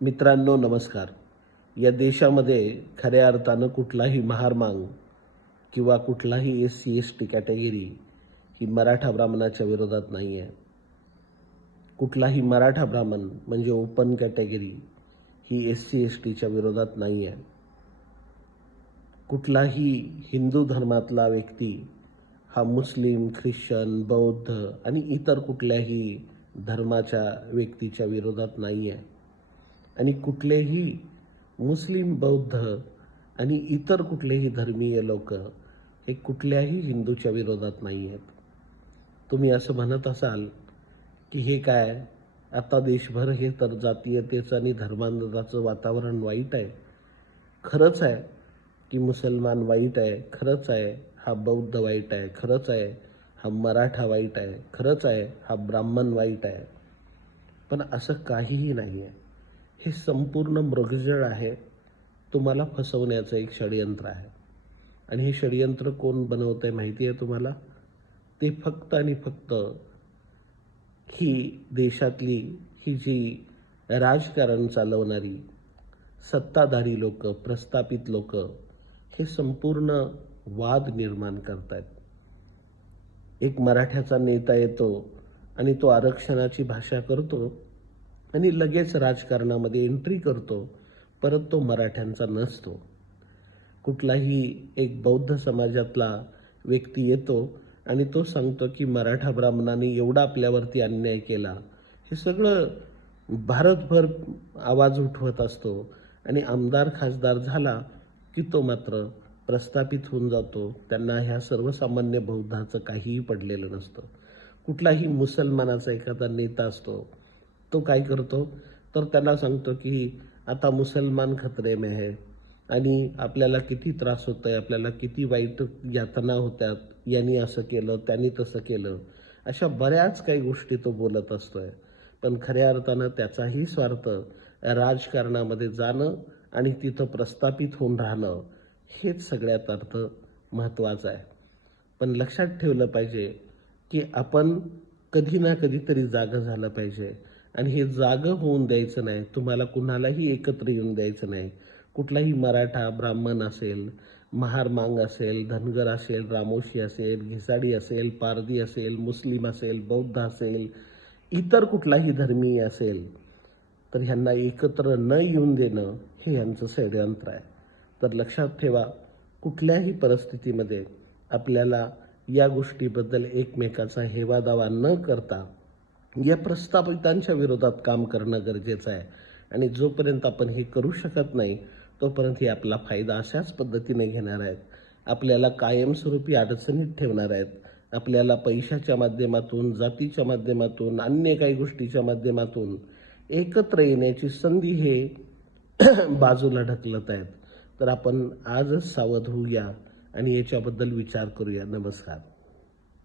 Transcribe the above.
मित्रांनो नमस्कार. या देशामध्ये खऱ्या अर्थानं कुठलाही महारमांग किंवा कुठलाही SC ST कॅटेगरी ही मराठा ब्राह्मणाच्या विरोधात नाही आहे. कुठलाही मराठा ब्राह्मण म्हणजे ओपन कॅटेगरी ही SC STच्या विरोधात नाही आहे. कुठलाही हिंदू धर्मातला व्यक्ती हा मुस्लिम, ख्रिश्चन, बौद्ध आणि इतर कुठल्याही धर्माच्या व्यक्तीच्या विरोधात नाही आहे. आणि कुठलेही मुस्लिम, बौद्ध आणि इतर कुठलेही धर्मीय लोक हे कुठल्याही हिंदूच्या विरोधात नाही आहेत. तुम्ही असं म्हणत असाल की हे काय, आता देशभर हे तर जातीयतेचं आणि धर्मांधाचं वातावरण वाईट आहे. खरंच आहे की मुसलमान वाईट आहे, खरंच आहे हा बौद्ध वाईट आहे, खरंच आहे हा मराठा वाईट आहे, खरंच आहे हा ब्राह्मण वाईट आहे. पण असं काहीही नाही आहे. हे संपूर्ण मृगजळ आहे. तुम्हाला फसवण्याचं एक षडयंत्र आहे. आणि हे षडयंत्र कोण बनवत आहे माहिती आहे तुम्हाला? ते फक्त आणि फक्त ही देशातली ही जी राजकारण चालवणारी सत्ताधारी लोक, प्रस्थापित लोक हे संपूर्ण वाद निर्माण करतात. एक मराठ्याचा नेता येतो आणि तो आरक्षणाची भाषा करतो आणि लगेच राजकारणामध्ये एंट्री करतो, परत तो मराठ्यांचा नसतो. कुठलाही एक बौद्ध समाजातला व्यक्ती येतो आणि तो सांगतो की मराठा ब्राह्मणाने एवढा आपल्यावरती अन्याय केला. हे सगळं भारतभर आवाज उठवत असतो आणि आमदार खासदार झाला की तो मात्र प्रस्थापित होऊन जातो. त्यांना ह्या सर्वसामान्य बौद्धाचं काहीही पडलेलं नसतं. कुठलाही मुसलमानाचा एखादा नेता असतो, तो काय करतो तर त्यांना सांगतो की आता मुसलमान खतरे में है आणि आपल्याला किती त्रास होतोय, आपल्याला किती वाईट यातना होत्यात, यांनी असं केलं, त्यांनी तसं केलं. अशा बऱ्याच काही गोष्टी तो बोलत असतोय. पण खऱ्या अर्थानं त्याचाही स्वार्थ राजकारणामध्ये जाणं आणि तिथं प्रस्थापित होऊन राहणं हेच सगळ्यात अर्थ महत्त्वाचं आहे. पण लक्षात ठेवलं पाहिजे की आपण कधी ना कधीतरी जागं झालं पाहिजे. आणि हे जागं होऊन द्यायचं नाही, तुम्हाला कुणालाही एकत्र येऊन द्यायचं नाही. कुठलाही मराठा, ब्राह्मण असेल, महारमांग असेल, धनगर असेल, रामोशी असेल, घिसाडी असेल, पारधी असेल, मुस्लिम असेल, बौद्ध असेल, इतर कुठलाही धर्मीय असेल, तर ह्यांना एकत्र न येऊन देणं हे यांचं षडयंत्र आहे. तर लक्षात ठेवा, कुठल्याही परिस्थितीमध्ये आपल्याला या गोष्टीबद्दल एकमेकाचा हेवादावा न करता या प्रस्थापितांच्या विरोधात काम करणं गरजेचं आहे. आणि जोपर्यंत आपण हे करू शकत नाही तोपर्यंत हे आपला फायदा अशाच पद्धतीने घेणार आहेत, आपल्याला कायमस्वरूपी अडचणीत ठेवणार आहेत, आपल्याला पैशाच्या माध्यमातून, जातीच्या माध्यमातून, अन्य काही गोष्टीच्या माध्यमातून एकत्र येण्याची संधी हे बाजूला ढकलत आहेत. तर आपण आजच सावध होऊया आणि याच्याबद्दल विचार करूया. नमस्कार.